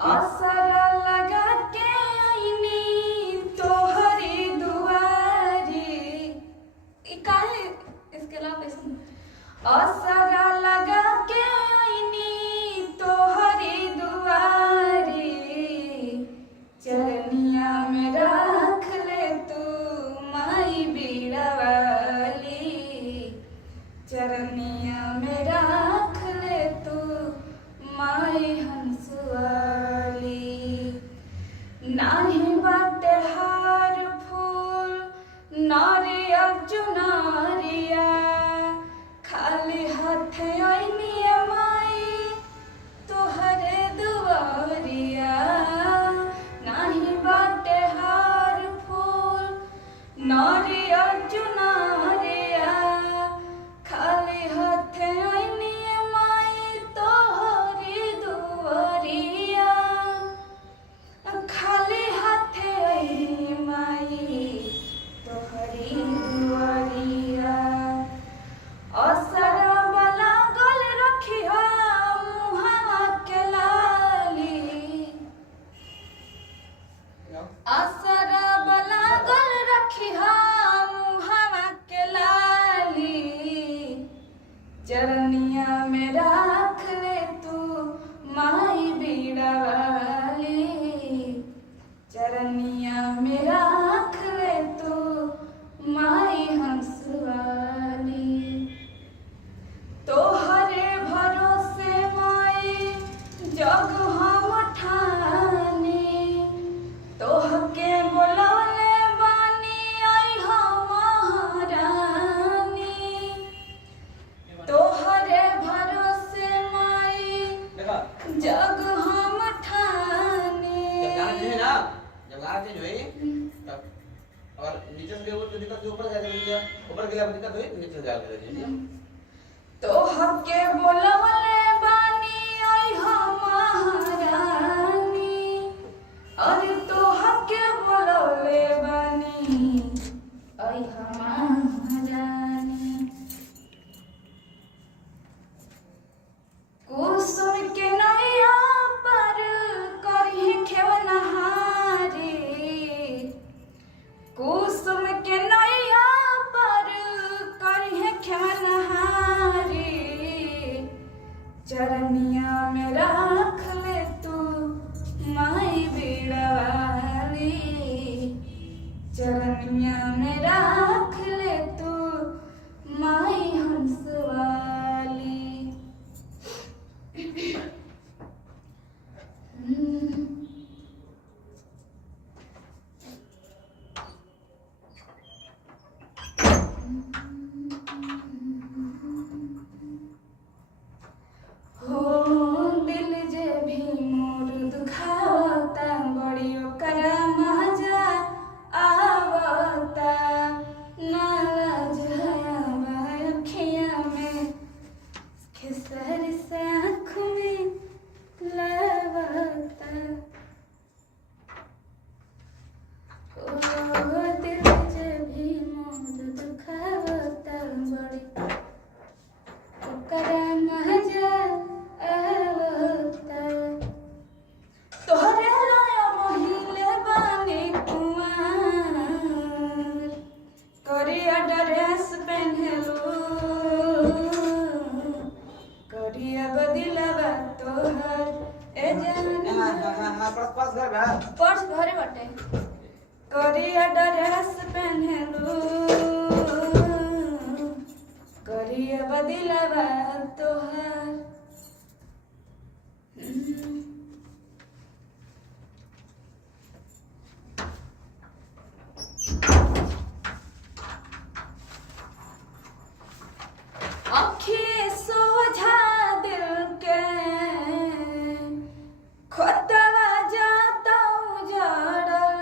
आसरा लगा के आईनी तोहरी दुआरी। काहे इसके अलावा आसरा लगा के आईनी तोहरी दुआरी। चरनिया में रख ले तू माई बीड़ा वाली। चरनिया में रख ले तू माई हंस वाली। नाही बाटे हार फूल नारियल चुनारिया। खाली हाथ आईनी माई तोहरे दुआरिया। नाही बाटे हार फूल नारियल चुनारिया। खाली हाथ आईनी माई तोहरी दुआरिया। खाली हाथ आईनी माई तोहरी दुआरिया। असरा वाला गल रखिया मुहावा के लाली। असरा वाला गल रखिया मुहावा के लाली। चरनिया में रख ले तू माई बीड़ा वाली। चरनिया में रख ले तू माई हंस वाली। तोहरे भरोसे माई जग हम ठानी। तोहके बोलौले बानी आई हम महारानी। तोहरे भरोसे माई जग हम ठानी। जब आते जो है और नीचे से वो दिक्कत ऊपर जाके ऊपर गया दिक्कत हुई नीचे जा कर तोहके बोलौले बानी आई हम महारानी। अरे तोहके बोलौले बानी आई हम महारानी। कुसुम के नैया पर करी खेवनहारी। कुसुम के नैया पर करी खेवनहारी। चरनिया में रख ले तू माई बीड़ा वाली। चरनिया में रख ले तू माई हंस वाली। हो दिल जे भी मोर दुखावता बड़ी ओकरा मजा आवता। नाराज हवा अखिया में खेसर से आँख में लावता। ओ दिल जे भी मोर दुखावता बड़ी ओकरा मजा आवता। तोहरे लाया मोहिले बानी कुमार। करिया ड्रेस पहनलू करिया बदिलवा तोहर ए जान। हां पास घर बा पर्स घरे बाटे। करिया ड्रेस पहनलू करिया बदिलवा तोहर। आँखें सोझा दिल के खोतवा जाता उजाड़ल।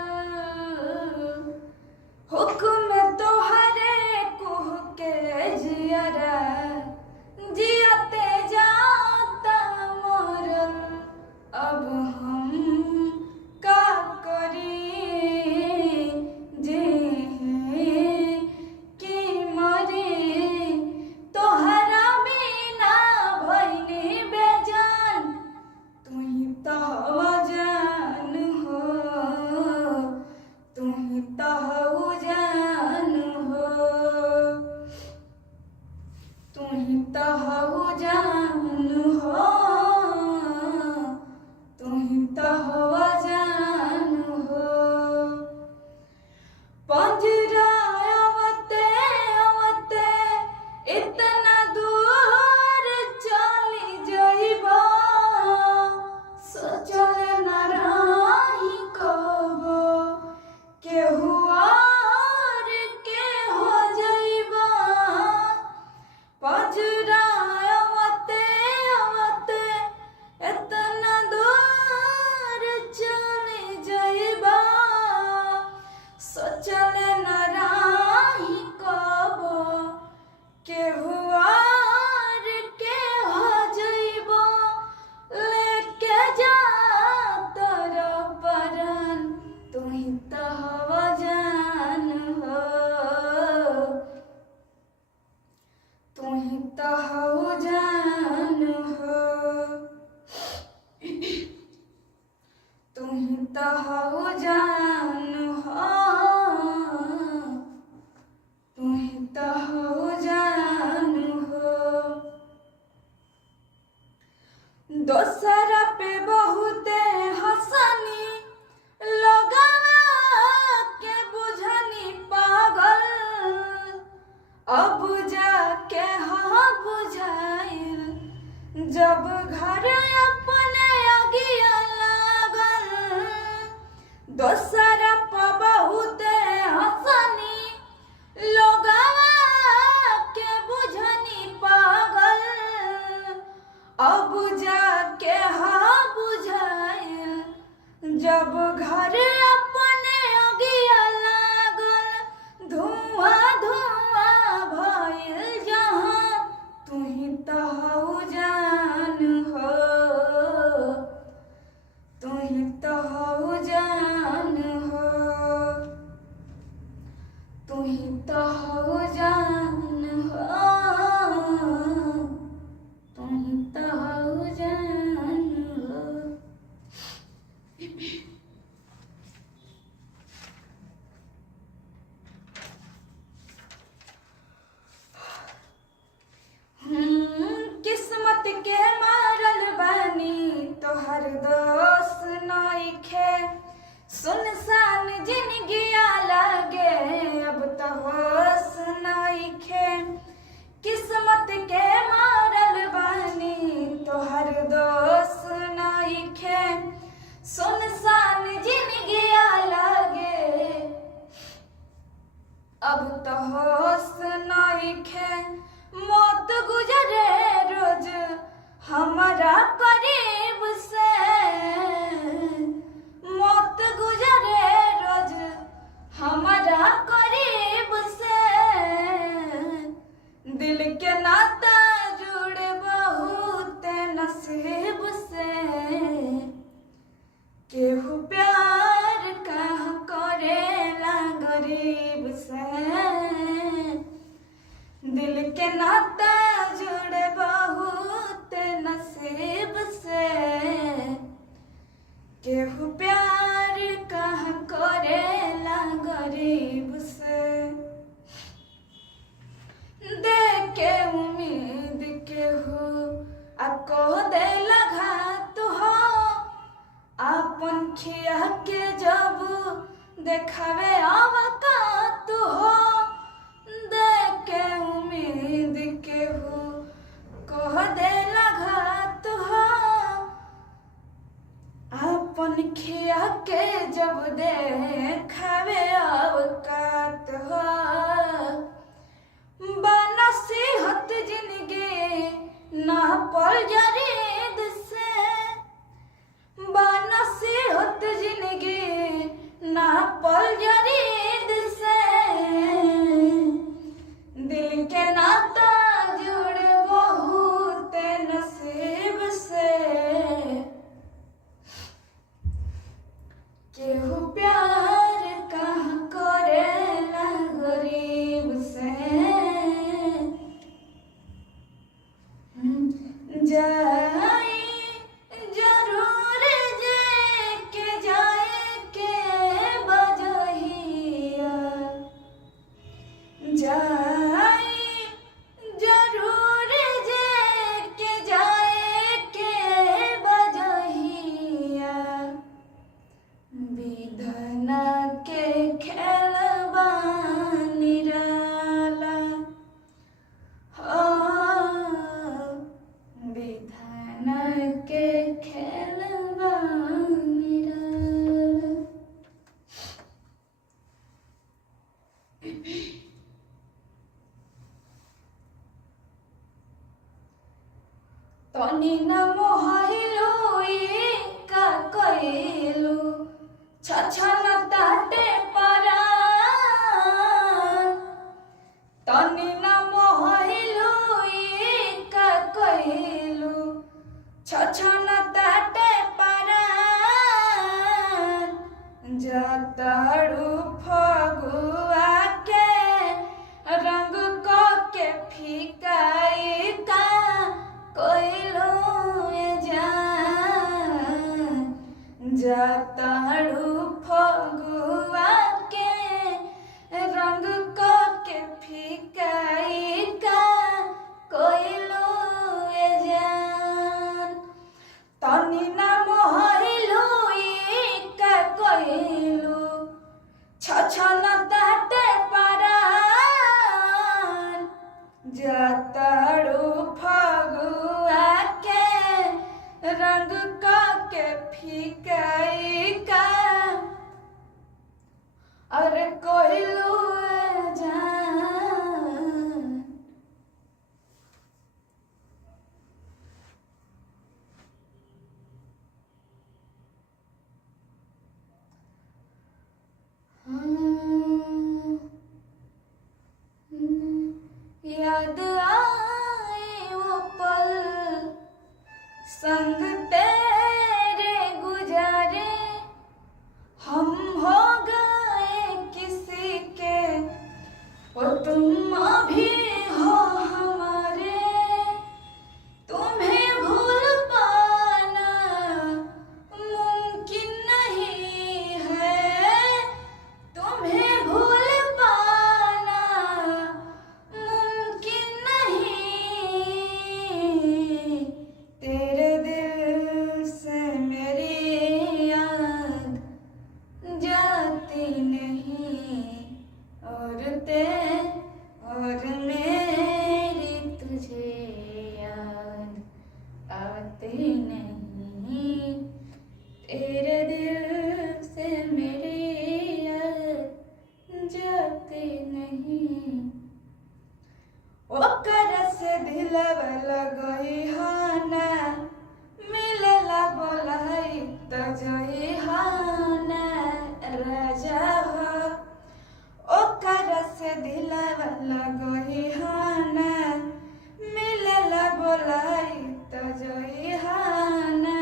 हुक्म तोहरे कुह के जियरा जियते जा तो हऊ जान हो, तू ही तो हऊ जान हो। दोसरा पे बहुते हंसनी, लोगवा के बुझनी पागल, अब जाके हाँ बुझाइल जब घर अपने अगिया लागल। दोसरा पे बहुते हंसनी, लोगवा के बुझनी पागल, अब जाके हाँ बुझाइल जब घर अपने अगिया लागल। धुआं धुआं भइल जहाँ, तू ही तो हऊ जान हो, तू ही तो हऊ जान हो, तू ही तो हऊ जान हो, तू ही तो हऊ जान हो। किस्मत के मारल बानी तोहर दोस्त नइखे, सुनसान जिंदगिया लागे अब तो होश नइखे। किस्मत के मारल बानी तोहर दोस्त नइखे, सुनसान जिंदगिया लागे अब तो होश नइखे। मौत गुजरे रोज हमारा करीब से, मौत गुजरे रोज हमारा करीब से। दिल के नाता जुड़े बहुत नसीब से, केहू प्यार कहाँ करेला गरीब से। दिल के नाता जुड़े बहुत नसीब से, केहू प्यार कहाँ करेला गरीब से। देख के उम्मीद केहू को देला घात हो, आपन खिया के जब देखावे अवकात हो। देख के उम्मीद केहू कह देला घात हो, आपन खिया के जब देखावे अवकात हो। बनसीहत जिंदगी ना पल जरीद से, बनसीहत जिंदगी ना पल जरीद से। दिल के नाता जुड़े बहुत नसीब से, केहू प्यार कहाँ करेला गरीब से। जाई जरूर जे के जाए के बजहिया, जाई जरूर जे के जाए के बजहिया। विधना के खेलबा निराला हो, विधना के खेलबा निराला। तनी न मोहइलू का कइलू, छछन ताटे परान। तनी न मोहइलू का कइलू, छछन ताटे परान। जताड़ू फगुआ के रंग को के फीकाई का कोइलो जान, जताड़ू तनी ना मोहिलू का कोइलू छछन ताते परान जाताड़ू फगुआ के रंग के फीकाई का अरे कोइलू जान याद आए वो पल संग तेरे गुजारे हम हो गए किसी के और तुम अभी हो हमारे तुम्हें भूल पाना मुमकिन नहीं है तुम्हें भूल पाना मुमकिन नहीं तेरे दिल से मेरी याद जाती नहीं और मेरी तुझे याद आती नहीं तेरे दिल से मेरी याद जाती नहीं ओकर से दिलवा लगई हाना मिलेला बोलाई त जई हाना राजा हो ओकर से दिलवा लगई हाना मिलेला बोलाई त जई हाना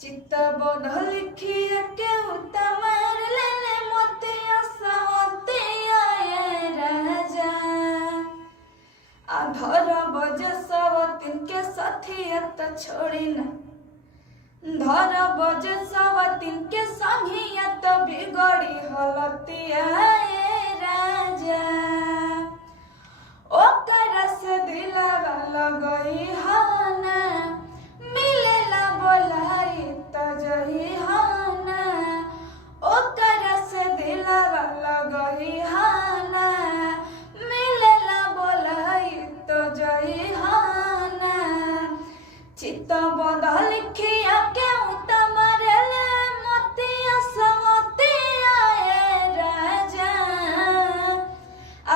चित्त बदल खिया के उतमार लेले मोते असवते आए राजा आधर बजे सवतिन के साथियत छोड़ी न धर बजे सवतिन के संगियत बिगड़ी हलतिया राजा ओकर से दिलवा लगई हाना मिलेला बोलाई त जही हाना ओकर से दिलवा लगई हाना मिलेला बोलाई त जही हाना चित्त बदल खिया के उतमरले मोतिया सवतिया राजा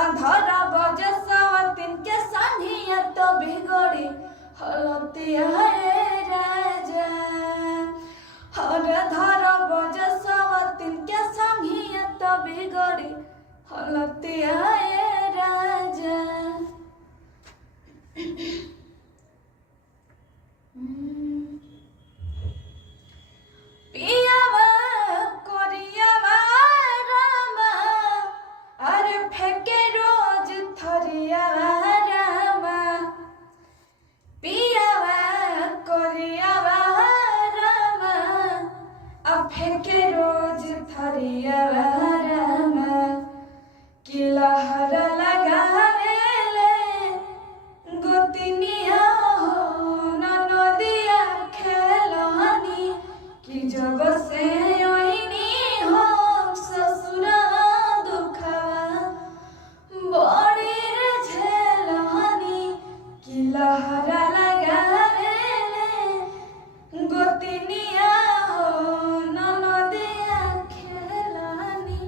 आधर बजे सवतिन के संगिया तो बिगड़ी हलतिया राजा हर धर बजे सवतिन के संगिया तो बिगड़ी हलतिया राजा पियावा कोरियावा रामा अरे फेंके रोज थरियावा रामा पियावा कोरियावा रामा अब फेंके रोज थरियावा रामा किलहर लगावेले गोतिनिया हो नदिया खेलनी कि जब से ओइनी हो ससुरा दुखवा बड़ी रे झेलनी कि लहरा लगावेले गोतिनिया हो नदिया खेलनी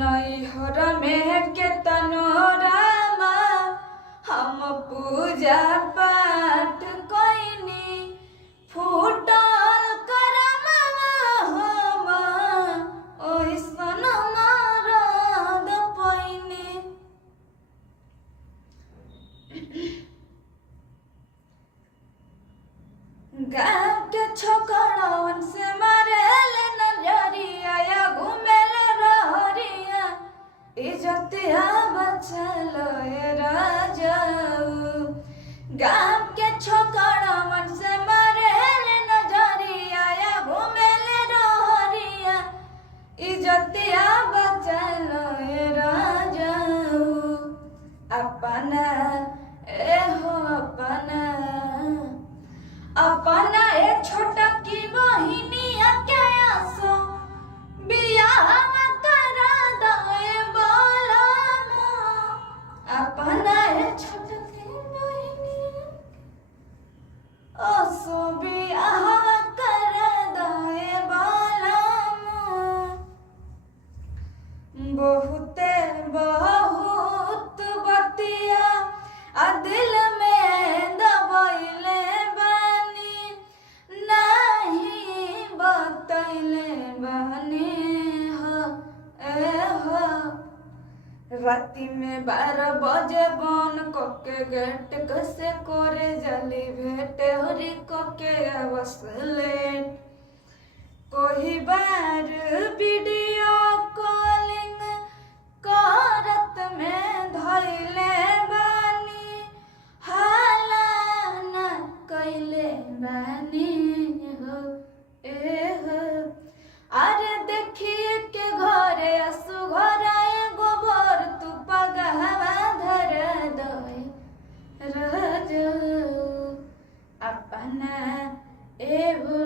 नैहर में केतनो रामा हम पूजा पाठ कोइनी फूटल करमवा हम ओइसन मरद पैनी गाँव के छोकरवन से मरेल नजरिया या घुमेल रहरिया इज्जतिया बचल राजाऊ गाँव के छोकरवन से मरेल नजरिया या घुमेल रहरिया इज्जतिया बचल राजाऊ अपना एहो अपना अपना ए छोटा की बहिनिया के आसो बियाह करा दे बालामो। अपना ए छोटा की बहिनिया आसो बियाह करा दे बालामो। बहुते बहुत बतिया आ दिल में दबैले बानी, नहीं बतैले बानी हो ए हो। राती में 12 बजे बन कोके गेट कैसे करे जली भेट हरी कोके आवसलेट। कोई बार वीडियो कॉलिंग करत में धैले बानी, हाला न कैले बानी हो ए हो। अरे देखिए के घरे असु घराए गोबर तू पगहवा धर दे रजो। अपना एगो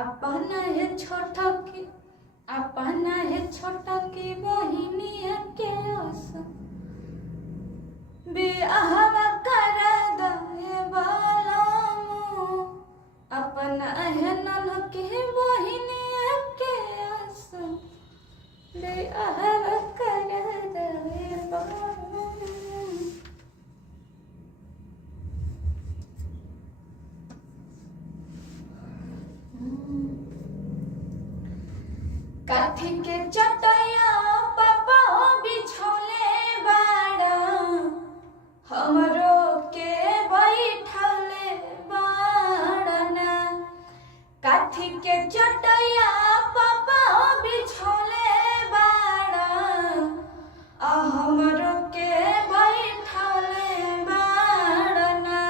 अपना है छोटा की, अपना है छोटा की बहिनिया के आसो बियाह करा दे बालामो। अपना है नन्ह की बहिनिया के आसो बियाह करा दे बालामो। काठी के चटैया पापा बिछौले बाड़ा, हमरो के बैठौले बाड़ना। काठी के चटैया पापा बिछौले बाड़ा, आ हमरो के बैठौले बाड़ना।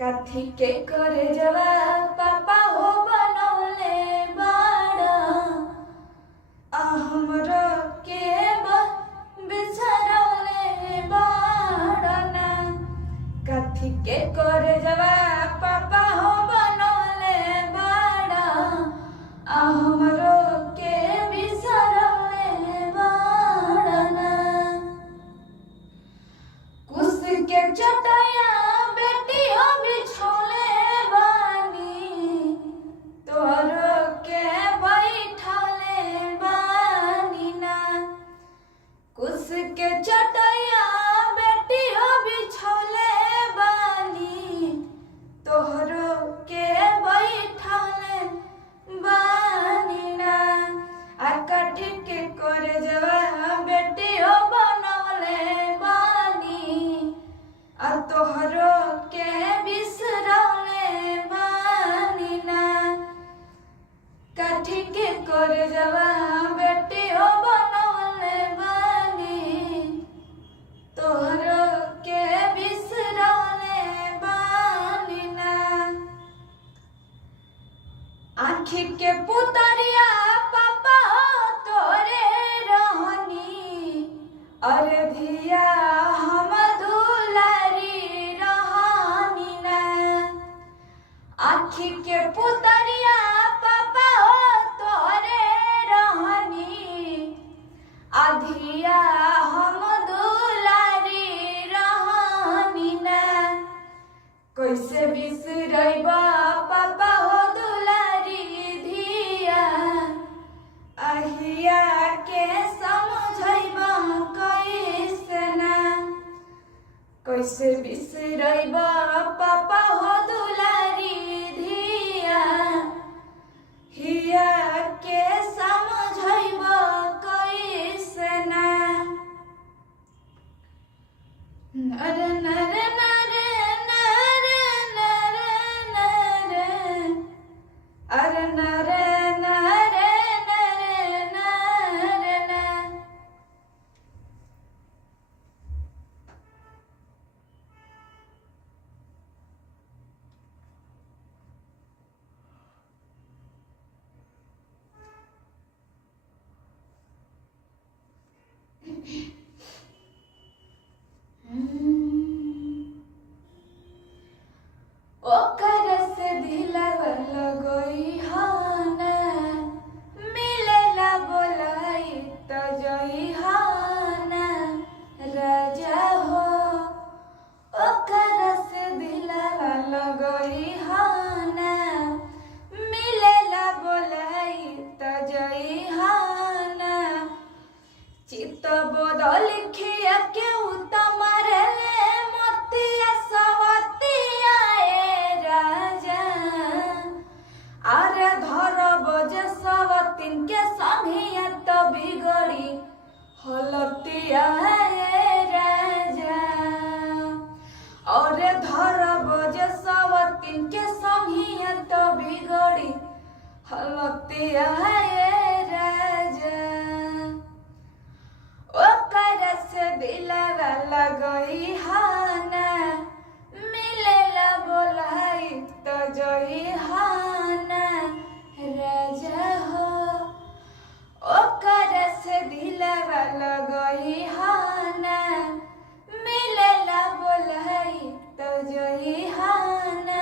काठी के करे जवा पापा हो बनौले बाड़ा, हमरो के बिछरौले बाड़ना। कथी के करे जवा पापा हो बनौले बाड़ा, हमरो के बिछरौले बाड़ना। कुश के चटैया बेटी हो बिछौले बानी, तोरो के बैठौले बानी ना। कुश के चटैया बेटी हो बिछौले बानी, तोहरो के बैठौले बानी ना। आ काठी के करे जवा बेटी हो बनौले बानी, आ तोहरो के बिसरौले बानी ना। काठी के करे जवा बेटी हो बनौले बानी, तोहरो के बिसरौले बानी ना। आँखी के पुतरिया पापा तोरे रहनी, अरे धिया हम दुलारी रहनी ना। आँखी के पुतरिया पापा तोरे रहनी, आधिया हम दुलारी रहनी ना। कैसे बिसरैबा पापा हो दुलारी धिया, अहिया के समझैबा कैसे ना। कैसे बिसरैबा पापा हो दुलारी धिया, हिया के समझैबा कैसे ना। नरे नरे नरे नरे नरे नरे, अरे नरे नरे नरे नरे ना। धरब जे सवतिन के संगिया तो बिगड़ी हलतिया राजा ओकर से दिलवा लगई हाना मिलेला बोलाई तो जई हाना राजा हो ओकर से दिलवा लगई हाना मिलेला बोलाई तो जई हाना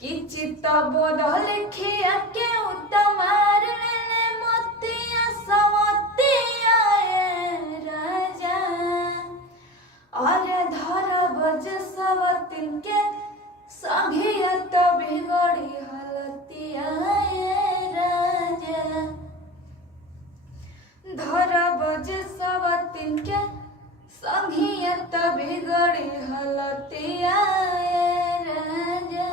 किचित बदल खिया के उतमार ले मोतिया सवतिया राजा अरे धरब जे सवतिन के संगिया तो बिगड़ी हलतिया राजा धरब जे सवतिन के संगिया तो बिगड़ी हलतिया राजा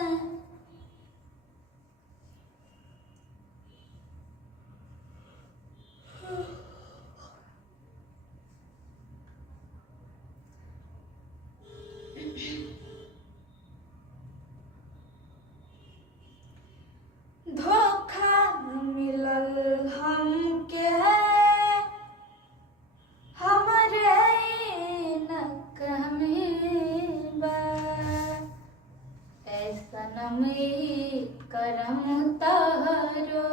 धोखा मिलल हमके हमरे नकमी बा ऐसन में करम तहरो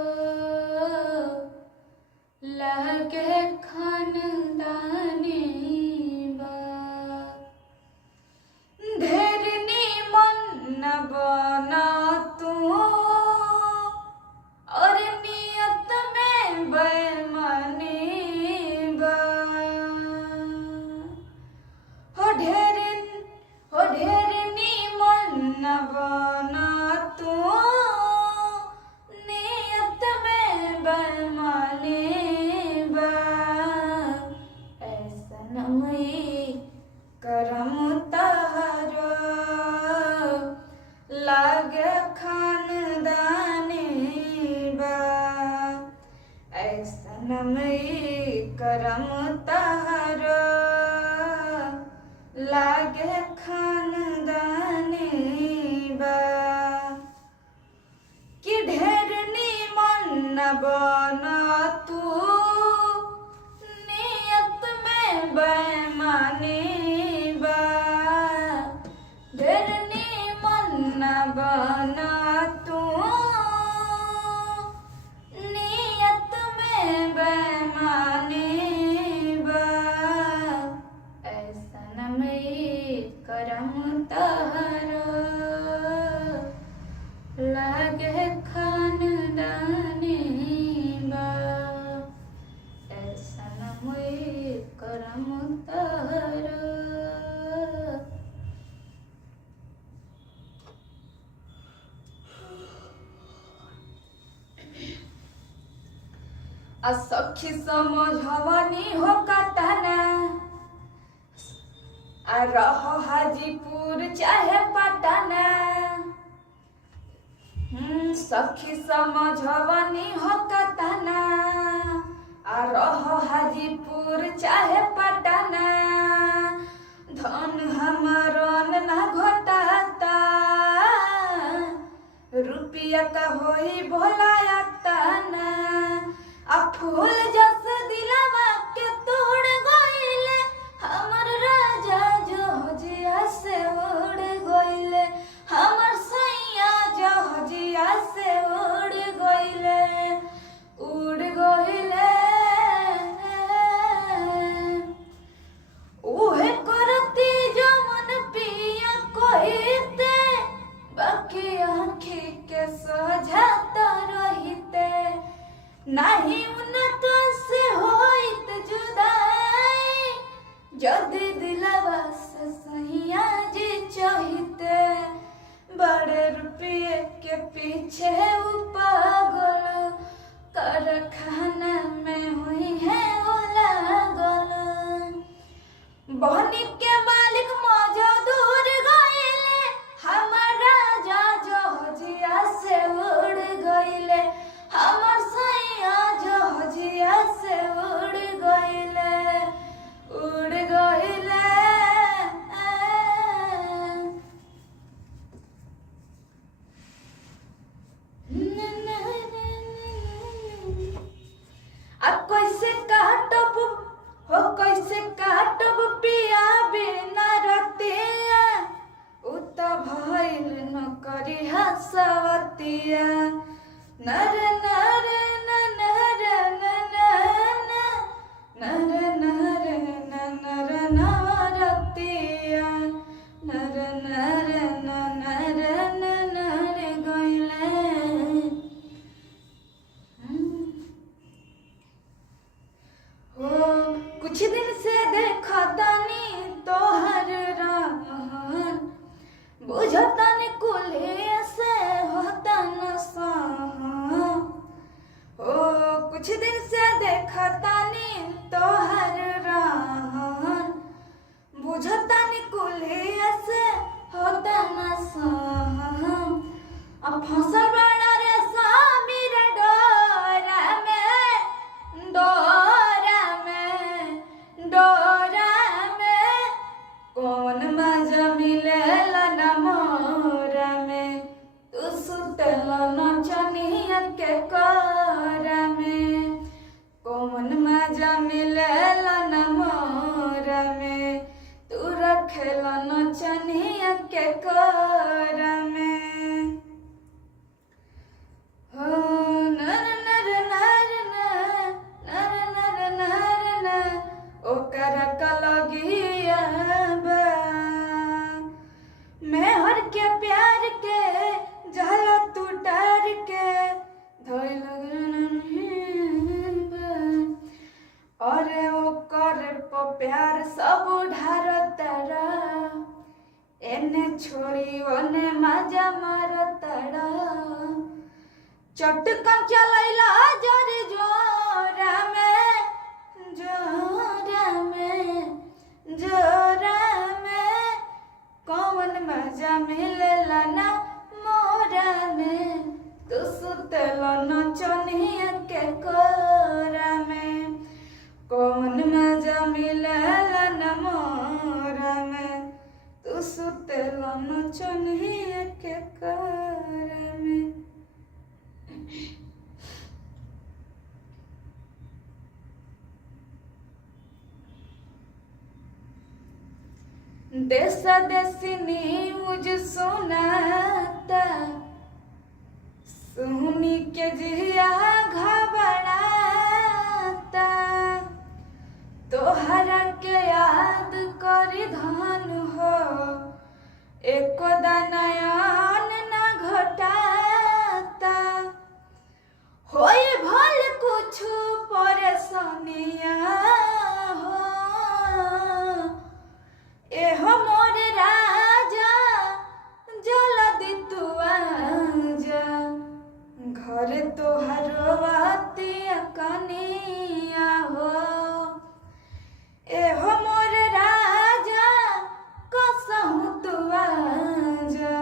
लगे खानदानी बा ढेर निमन न बना तू और नियत में बेईमानी बा हो ढेर निमन न बना तू नियत में बेईमानी बा ऐसन में करम तहरो लागे खानदानी बा ऐसन में करम तहरो लागे खानदानी बा कि ढेर निमन न बना तू नियत में बेईमानी बा ढेर निमन न बना तू नियत में बेईमानी बा ऐसन में करम तहरो लागे खानदानी बा ऐसन में करम तहरो सखी समझवनी हो कतना रह हाजीपुर चाहे पटना सखी समझवनी हो कतना रह हाजीपुर चाहे पटना धन हमारन ना घटाता रुपया का होई भोला तना आ फूल जस दिलवा के तोड़ गइले हमर राजा जहाजिया से उड़ गइले हमर सैया जहाजिया से उड़ गइले उहे करती जो मन पिया कहते बाकी आँखी के सजाता रहिते नहीं उनका से होइत जुदाई जदि दिलवा से सैया जी चाहते बड़े रुपये के पीछे पागल कारखाना में हुई है लागल बहनी के मालिक मौजूद गइले हमारा जहाजिया से उड़ गइले हमर सैया करी हसवतिया नर नर नर नर नर नर नवरतिया नर नर नर नर गइले हो कुछ दिन से देखा तानी तोहर रहन बुझता ने कुल्हे से होता न सहन हो कुछ दिन से देखा तानी तोहर रहन बुझता ने कुल्हे से होता न सहन अब फसल बड़ा रे सामीर डोरा में कौन मजा मिलेला न मोरा में तू सुतला नचनिया के कोरा में कौन मजा मिलेला न मोरा में तू रखेला नचनिया के कोरा में हो नर नर नर नर नर नर नर ओकर कलगिया मैं हर के प्यार के जहला तू डर के धोई अरे ओकर प्यार सब ढार तारा एने छोड़ी ओने मजा मार तारा चटकन चलैला जरी जोरा में कौन मजा मिलेला ना मोरा में तू सुतला नचनिया के कोरा में कौन मजा मिलेला ना मोरा में तू सुतला नचनिया के कोरा में देश देसी न्यूज सुनाता सुनी के जिया घबराता तोहरा के याद करी धन हो एको दानयन न घटाता होई भल कुछ परेशानिया हो एहो मोर राजा जल्दी तू आजा घर तोहर बातिया कनिया हो एहो मोर राजा कसहु तू आजा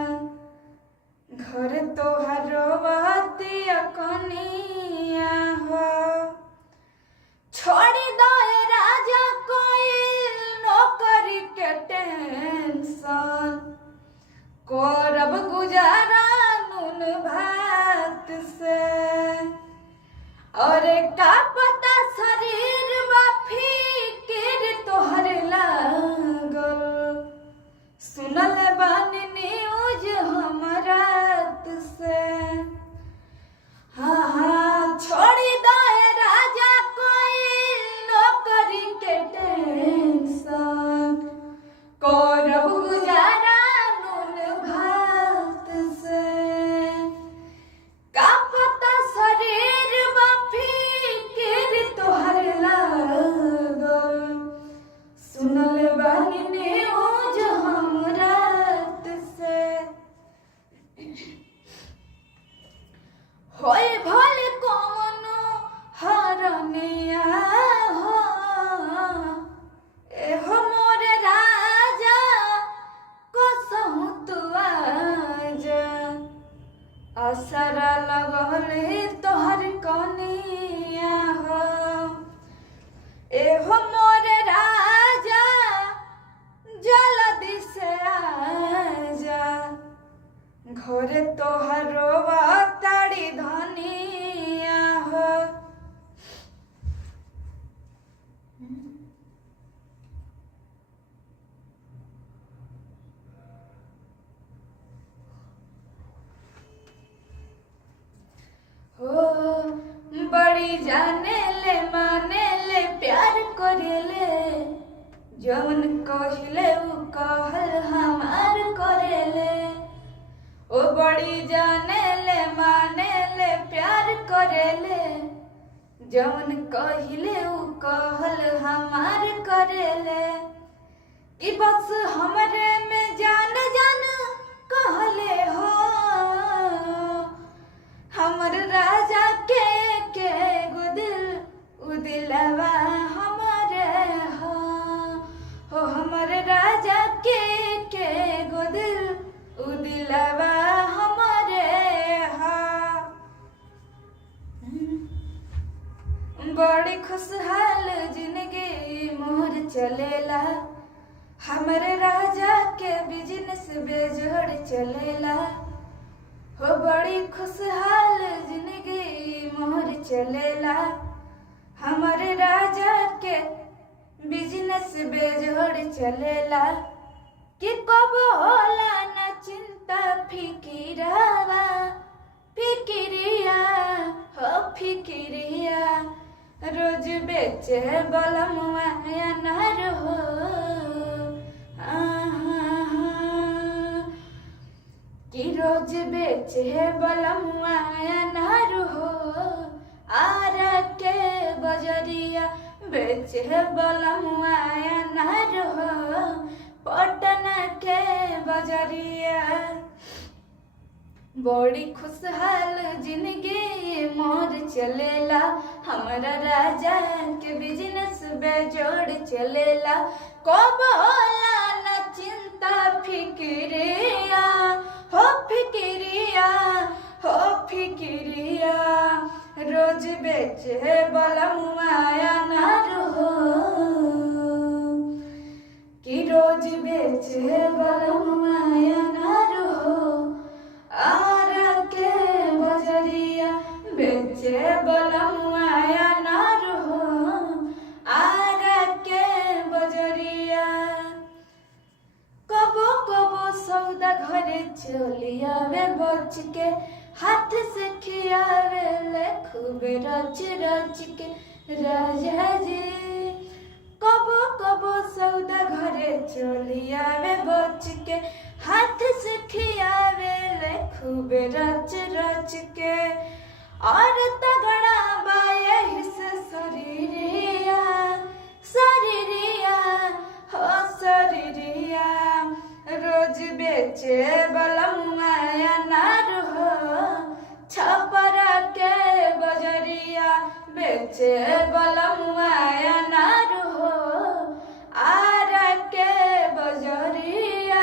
घर तोहर बातिया कनिया हो छोड़ी दो राजा कोई नौकरी के टेंशन करब गुजारा नून भात से और का पता शरीर बा फिकिर तोहर लागल सुनल बानी न्यूज हमरात से हाँ छोड़ी दो राजा कोई नौकरी के टेंशन करब गुजारा नून भात से का पता शरीर बा फिकिर तोहर लागल सुनल बानी न्यूज हमरात से होय भले कोनो हरनिया हो एहो मोर राजा कसहु तू आजा असरा लगले तोहर कनिया हो एहो मोर राजा जल्दी से आजा घरे तोहर ताड़ी धनिया हो बड़ी जाने ले माने ले प्यार करेले जवन कहले उ कहल हमार करेले ओ बड़ी जाने ले माने ले प्यार करेले जवन कहले उ कहल हमार करेले कि बस हमरे में जान जान कहले हो हमर राजा के गुदिल उदिलवा हमारे हो हमर राजा के गुदिल उदिलवा हमारे हो बड़ी खुशहाल जिंदगी मोर चलेला हमरे राजा के बिजनेस बेजोड़ चलेला हो बड़ी खुशहाल जिंदगी मोर चलेला हमारे राजा के बिजनेस बेजोड़ चलेला कि कब होला न चिंता फिकिरावा फिकिरिया हो फिकिरिया रोज बेचे बलमुआ अनार हो कि रोज बेचे बलमुआ अनार हो आरा के बजरिया बेचे बलमुआ अनार हो पटना के बजरिया बड़ी खुशहाल जिंदगी मोर चलेला हमारा राजा के बिजनेस बेजोड़ चलेला कब होला न चिंता फिक्रिया हो फिक्रिया हो फिक्रिया रोज बेचे बलमुआ अनार हो कि रोज बेचे बलमुआ अनार हो आरा के बजरिया बेचे बलमुआ अनार हो आरा के बजरिया कबो कबो सौदा घरे चली आवे बच के हाथ से खियावे ले खूब रच रच के राजा जी कबो कबो सौदा घरे चली आवे बच के हाथ से खियावे ले खूब रच रच के और तगड़ा बाये हिस्से शरीरिया शरीरिया हो शरीरिया रोज बेचे बलमुआ अनार हो छपरा के बजरिया बेचे बलमुआ अनार हो आरा के बजरिया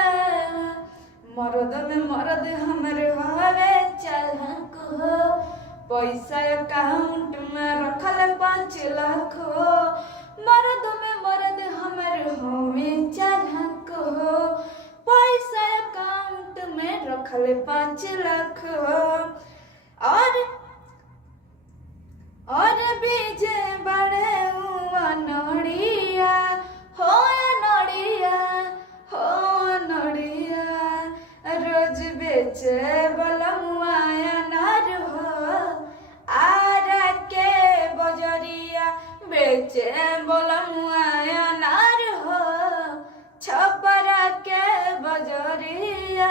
मरद में मरद हमरे हवे चालाक हो पैसा अकाउंट में रखल 5 लाख हो मरद में मरद हमरे हवे चालाक हो पैसा अकाउंट में रखल 5 लाख हो और बीजे बड़े हुआ नड़िया हो नड़िया रोज बेचे बलमुआ अनार हो आरा के बजरिया बेचे बलमुआ अनार हो छपरा के बजरिया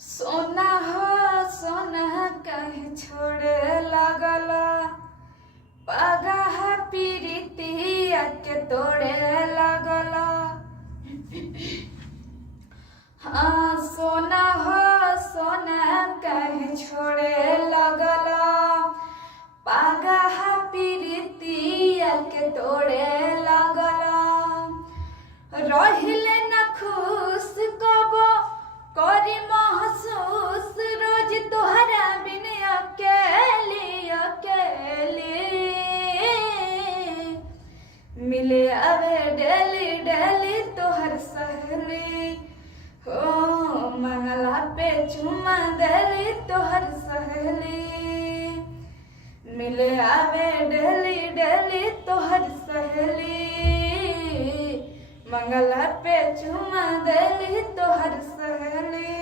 सोना हो सोना कहीं छोड़े लगला पगहा पीरितिया के तोड़े लगला हाँ सोना हो सोना कहीं छोड़े लगला पगहा पीरितिया के तोड़े लगला रहिले न खुश कबो करी महसूस रोज तोहरा बिन अकेली अकेली मिले आवे डेली डेली तोहर सहेली हो मंगला पे चुमा देली तोहर सहेली मिले आवे डेली डेली तोहर सहेली मंगला पे चुमा देली तोहर सहेली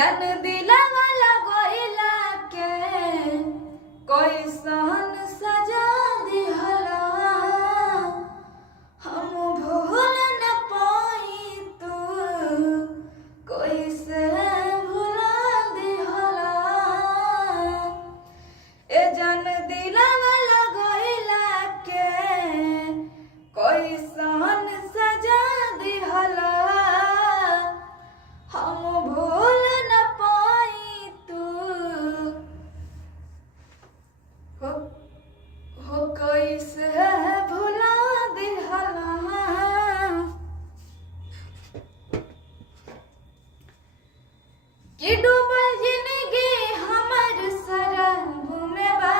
जन दिलवा लगइला के कोई सन सजा दिहला हम भूल न पाई तू कोई से भुला दिहला ए जन दिलवा लगइला के कोई सन सजा दिहला हम भूल न पाई तू हो कोई से भुला दिहला कि डूबल जिंदगी हमर शराब में बा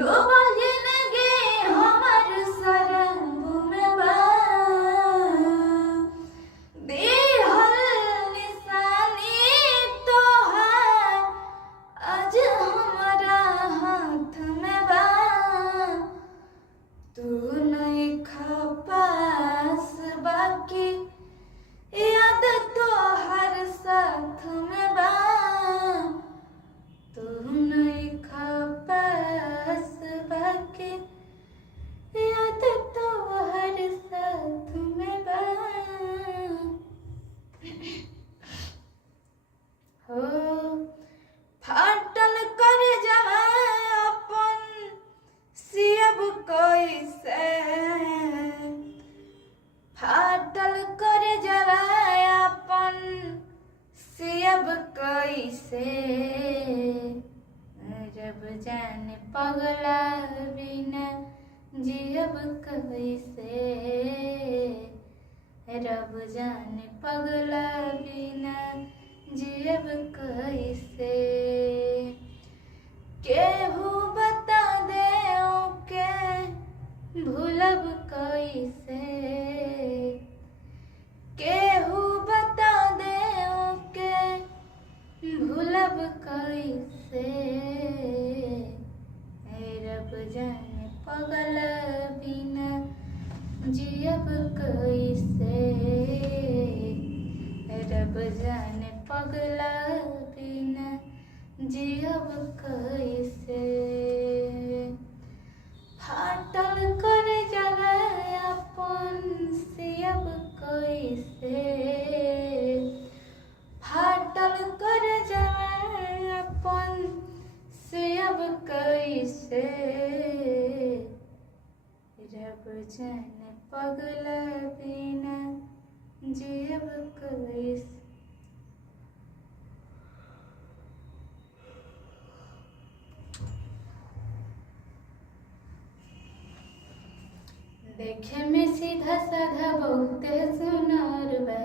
डूबल जिंदगी हमर शराब में बा दिहल निशानी तोहार आज हमारा हाथ में बा तू नहीं खा पास बाकी याद तो हर साथ में बा तू नहीं खा पास बाकी याद तो हर साथ में बा हो फाटल कर जावा अपन सियब कैसे फाटल कर जावा अपन सियब कैसे रब जाने पगला बिना जियब कैसे रब जाने पगला बिना जियब कैसे केहू बता दे के भूलब कैसे केहू बता दे के भूलब कैसे रब जाने पगल बिना जियब कैसे रब जाने पगला बिना जियब कैसे फाटल कर जावा अपन सियब कैसे फाटल कर जावा अपन सियब कैसे रब जाने पगला बिना जियब कैसे देखे में सीधा साधा बहुते सुनार बा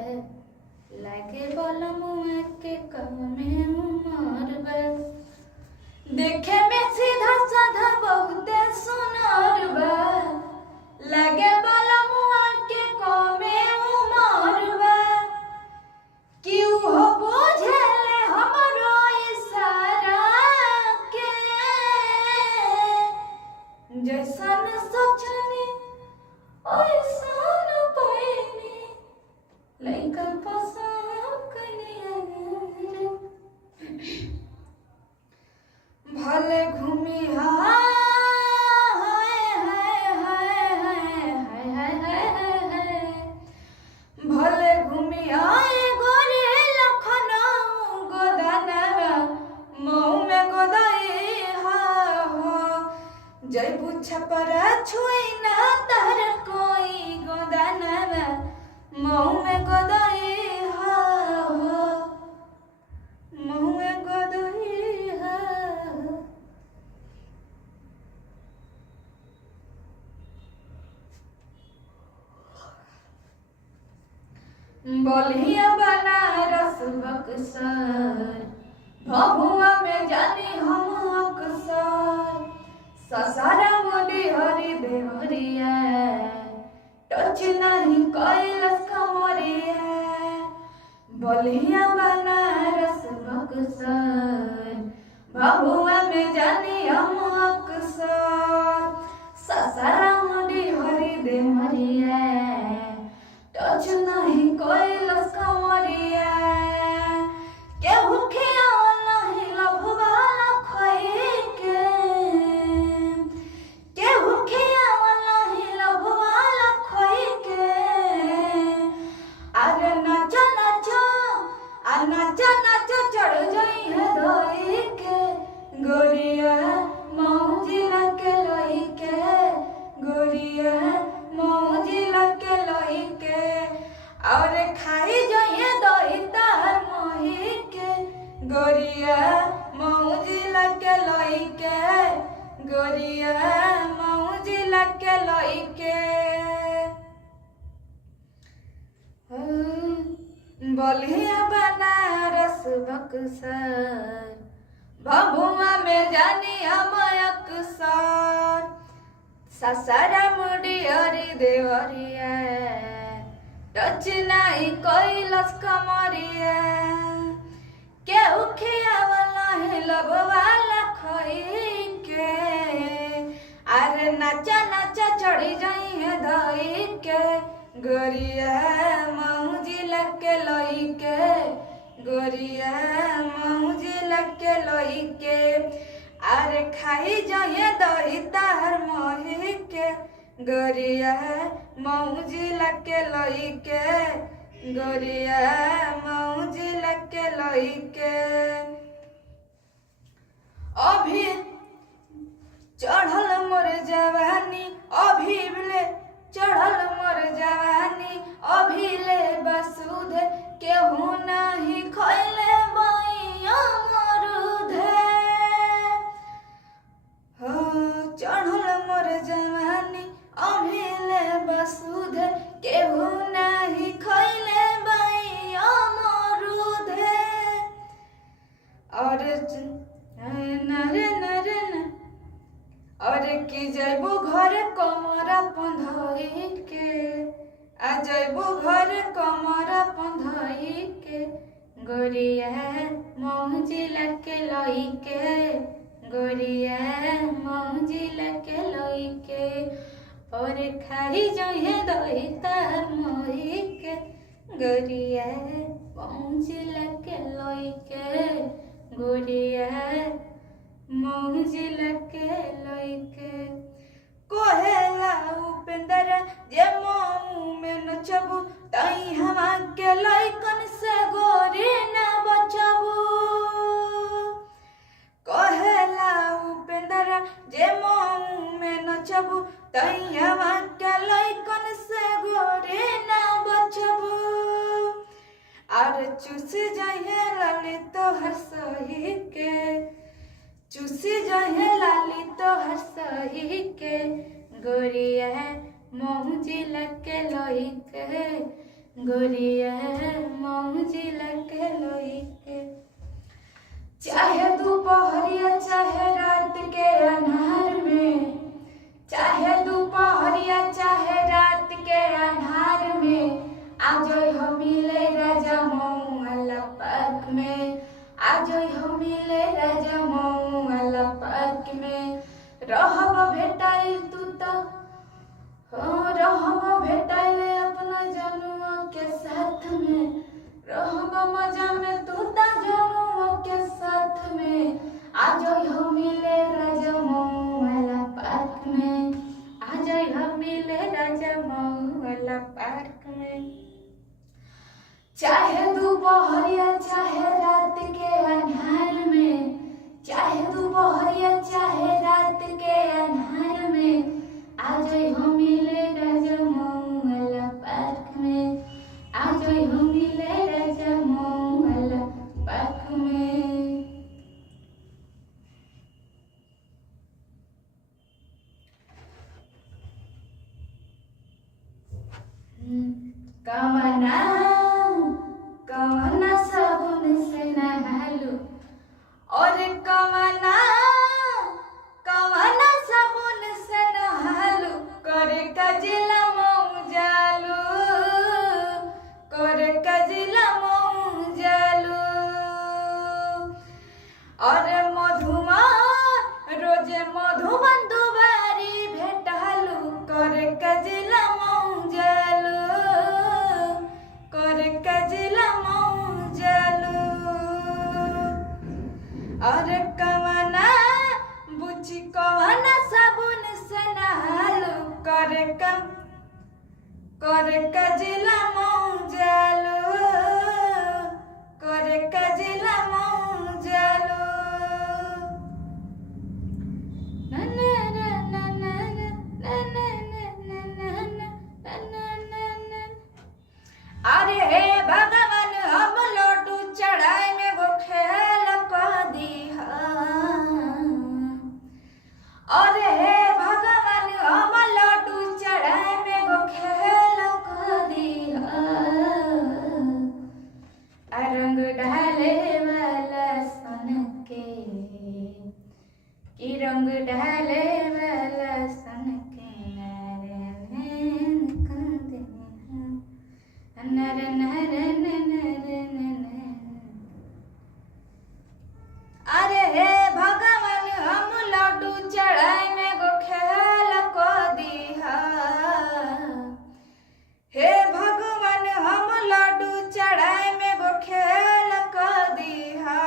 लागे बोल मुआ के कमे उमर बा देखे में सीधा साधा बहुते सुनार बा लागे बोल मुआ के कमे उमर बा क्यों हो बुझले हमरो इशारा के जैसन सोचनी ओइसन पईनी लइका पसंद कनिया भले घूमी हाय भले घूमी आए गोरे लखनऊ गोदानवा मऊ में गोदाई हा हो जयबू छपरा छुई ना तार कोई गोदानवा मऊ में गोदाई हा हो मऊ में गोदाई हा बोलिया बनारस बक्सर भभुआ में जानी हम अक्सर ससारा मोडी हरी देवरिया टच नहीं कैलस कमरिया बोलिया बनारस बक्सर भभुआ में जानी हम अक्सर ससारा मोडी हरी देवरिया टच नहीं कैलस कमरिया गोरिया मौजिला के लइके गोरिया मौजिला के लइके बलिया बनारस बक्सर भभुआ में जानी हम अक्सर ससरा मुडियरी देवरिया टच नाही कैलस कमरिया के उखिया वाला है लबवाला खई के अरे नाचा नाचा चढ़ी जाई है धई के गोरिया मौजिला के लइके गोरिया मौजिला के लइके अरे खाई जाए दही तार मही के गोरिया मौजिला के लइके गोरिया मौजिला के लइके अभी चढ़ल मोर जवानी अभी ले चढ़ल मोर जवानी अभी ले बसूध केहू नहीं खैले बैया मरुधे हो चढ़ल मोर जवानी अभी ले बसूध केहू नहीं खैले बैया मरुधे और नरे नरे न और की जैबू घर कमरा पंधई के आ जैबू घर कमरा पंधई के गोरिया मौजिला के लइके गोरिया मौजिला के लइके और खाई जाए दही तार मोही के गोरिया मौजिला के लइके गोरिया मौजिला के लइके कोहेला उपेंद्र जे मऊ में नचबू तई हवा के लइकन से गोरी न बचबू कोहेला उपेंद्र जे मऊ में नचबू तई हवा के लइकन से गोरी न बचबू और चूस जाए ललित हर सही के चूसी जाए लाली तो हर सही के गोरिया मौजिला के लइके गोरिया मौजिला के लइके चाहे दोपहरिया चाहे रात के अन्हार में चाहे दोपहरिया चाहे रात के अन्हार में आज हम मिले राजा मऊला पार्क में आज हम मिले राजा मऊला पार्क में रहब भेटाइल तू तो रहब भेटाइल अपना जनुआ के साथ में रहब मजा में तू तो जनुआ के साथ में आज हम मिले राजा मऊला पार्क में आज हम मिले राजा मऊला पार्क में चाहे दोपहरिया चाहे रात के अन्हार में चाहे दोपहरिया चाहे रात के अन्हार में आज हम मिले राजा मऊला पार्क में आज हम मिले राजा मऊला पार्क में कवना साबुन से नहालू और कवना साबुन से नहालू करे कजिला मऊ जालू करे कजिला मऊ जालू और मधुमान रोजे मधुबन दुबारी भेटालू करे कजिला मऊ जालू करे कजिला मऊ जालू और कवना बुची कवना साबुन से नहालू करे कजिला मऊ जालू करे कजिला मऊ जालू अरे हे भगवान हम लड्डू चढ़ाए में वो खेल रंग डाले वाला सन के नैन कांदे नर नर अरे हे भगवान हम लड्डू चढ़ाई में गो खेल को दिहा हे भगवान हम लड्डू चढ़ाई में गो खेल को दिहा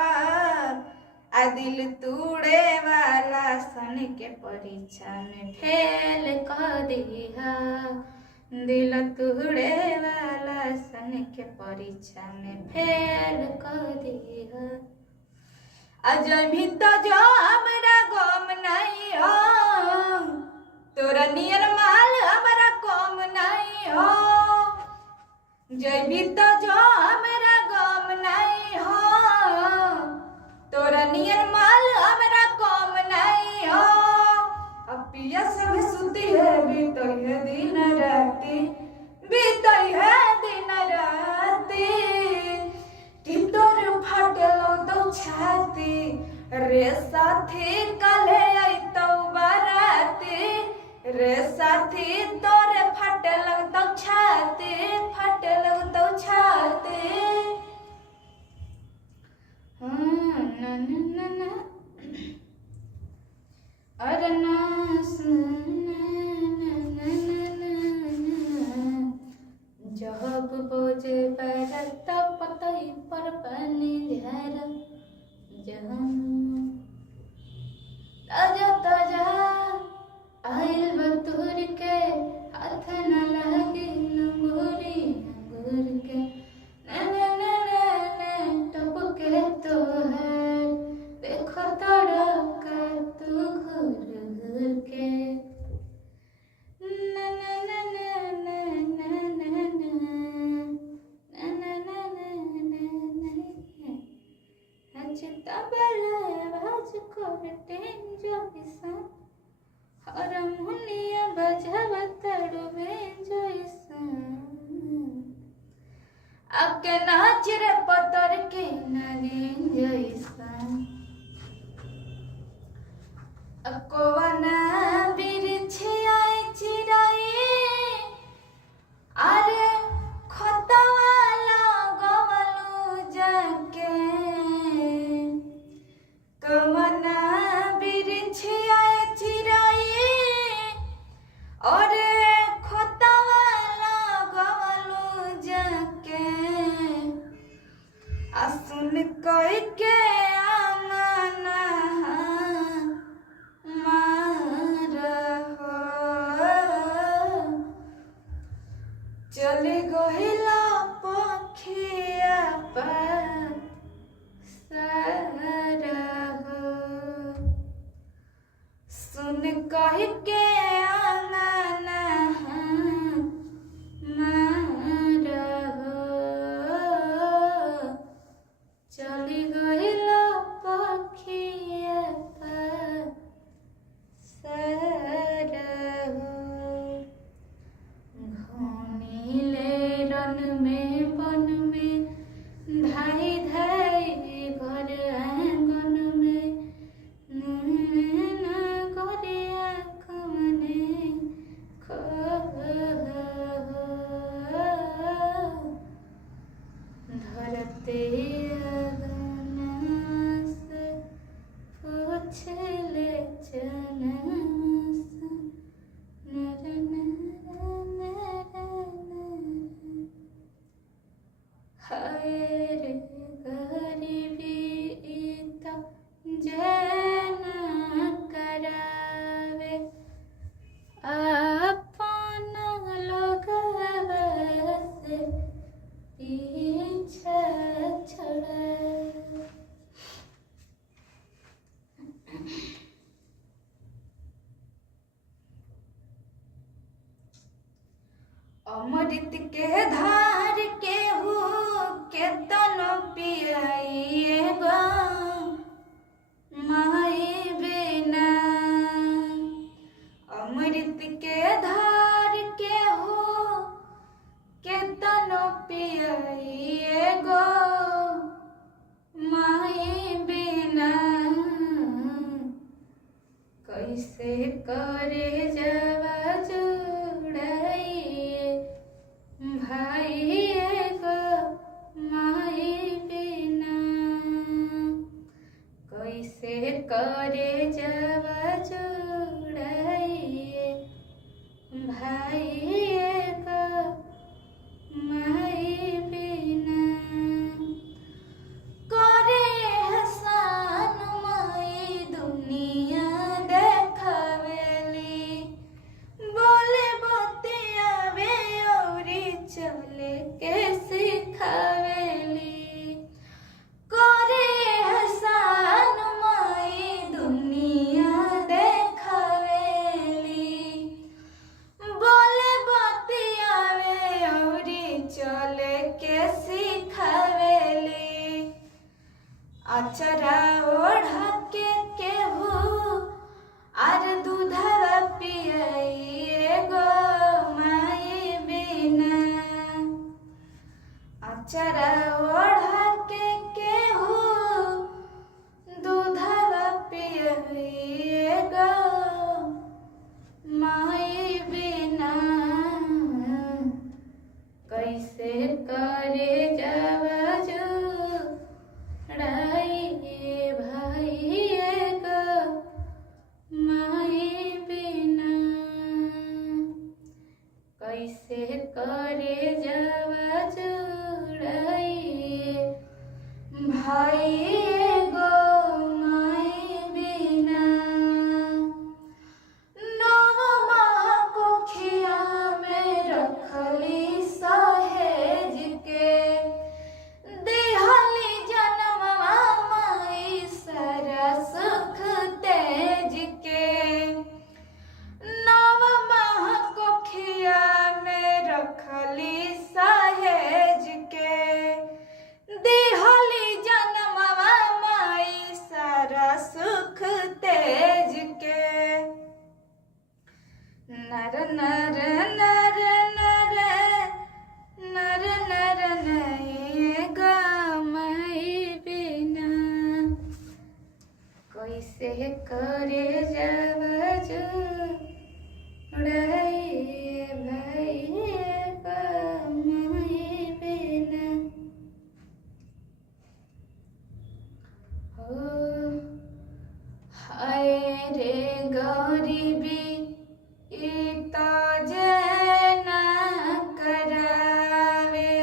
आ दिल तूड़े वाला सन के परीक्षा में फेल कर दिहा दिल तूड़े वाला सन के परीक्षा में फेल कर दिहा अजय भी तो जो हमरा गम नहीं हो तोरा नियर माल हमरा कम नहीं हो जय भी तो जो हमरा गम नहीं हो तोरा नियर माल हमरा कम नहीं हो अब पिया संग सुती है बीतई है दिन राती बीतई है दिन राती कि तोर फटलो तो छाती रे साथी कले अइतौ बाराती रे साथी तोरे फटलो तो छाती फटलो तो छाती ना ना ना ना अरे ना जब बोझे पर तब पतई पर पानी झर ताजा ताजा आइल बतूर के हाथ न लगे अंगूरी अंगूर के टपके तो है देखो तड़का तू घूर घूर के हरमुनिया बजावा तड़ुवे जैसा आके नाच रे पतर के नागिन जैसा अकोवना बिरछिया चिराई अरे खतवाला गवलू जाके कवना बिरछिया चिराई अरे खतवाला गवलू जाके आ सुन कह के आंगना चले गहिला पखिया पर सारा हो सुन कह के आंगना मारा हो चले गहिला पखिया पर सारा हो घूमिले रन में बन में धाई धाई घर आंगन में गरिया कमने धरते अगनास पूछले चनास हाय रे गरीबी तो जना करावे अपन लोगवा से पीछा छड़ावे अमृत के धार के हो के तन पियाइए गो माई बिना अमृत के धार के हो के तन पियाइए गो माई बिना कैसे करे जब जुड़ाइए भाई का माई बिना करे हसान माई दुनिया देखावेली बोले बतियावे औरी चले के सिखावेली करे हसान माई दुनिया देखावेली बोले बतियावे औरी चले के सिखावेली अचरा ओढ़ा के केहू आर दूधवा पियाइए गो माई बिना अचरा ओढ़ा के केहू दूधवा पियाइए गो माई बिना कैसे करे जब जुड़ाइए भाई का माई बिना कैसे करे जब जुड़ाइए भाई गो माई बिना नव माह कोखिया में रखली सहेज के देहली जनमवा माई सारा सुख तेज के नव माह कोखिया में रखली सहेज के देहली जनमवा माई सारा सुख तेज के नर नर नर नर नर नर नहीं गा माई बिना कैसे करे जब जुड़ाइए भाई का माई बिना हो हाय रे गरीबी ई तो जना करावे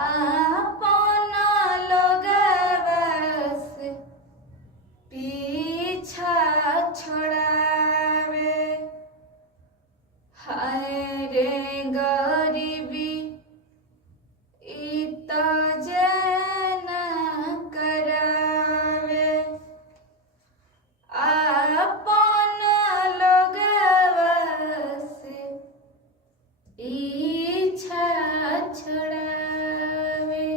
आपन लोगवा से पीछा छोड़ावे हाय रे गरीबी ई तो जना करावे आपन लोगवा से इच्छा छुड़ावे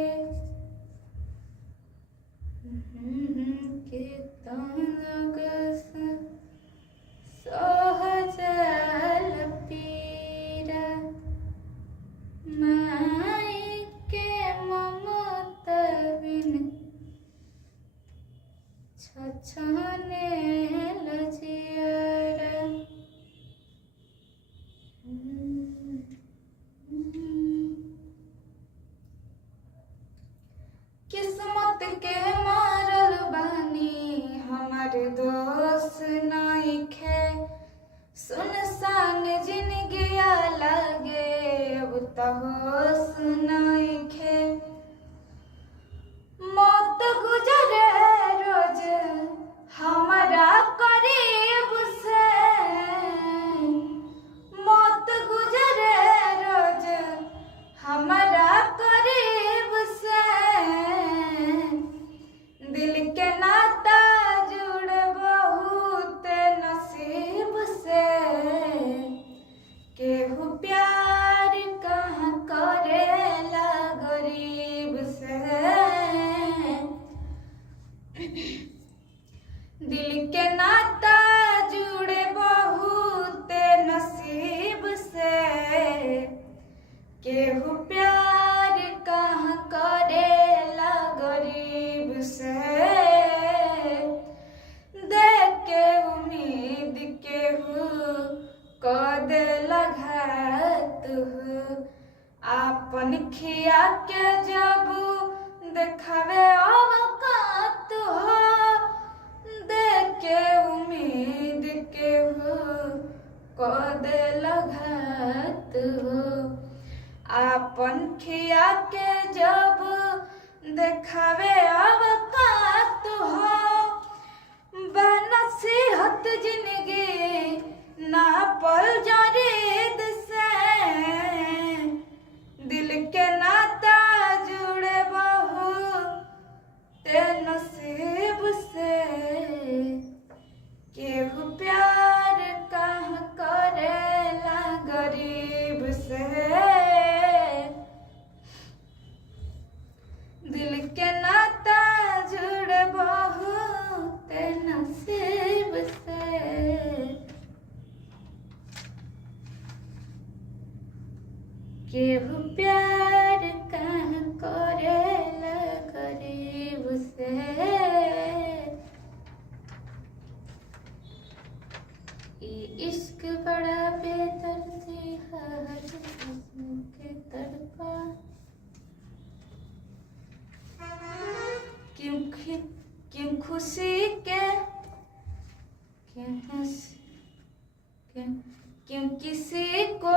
के तंग सहजल पीरा माई के ममता बिन छछने लजियारा किस्मत के मारल बानी हमार दोस्त नइखे सुनसान जिंदगी लागे अब तो होश नइखे मौत गुजरे रोज हमारा करीब से मौत गुजरे रोज हमारा करीब से दिल के नाता जुड़े बहुत नसीब से केहू प्यार कहाँ करेला गरीब से दिल के नाता जुड़े बहुत नसीब से केहू प्यार कहाँ करेला गरीब से देख के उम्मीद केहू क देला घात हो आपन खिया के जब देखावे अवकात हो खुशी के क्यों किसी को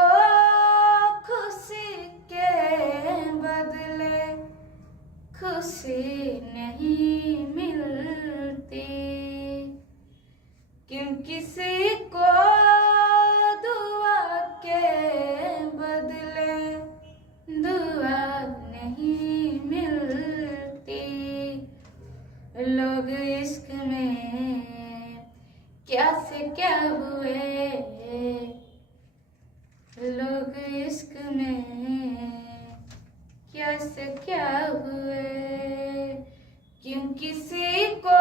खुशी के बदले खुशी नहीं मिलती, क्यों किसी को दुआ के बदले दुआ नहीं मिलती। लोग इश्क में क्या से क्या हुए, लोग इश्क में क्या से क्या हुए, क्यों किसी को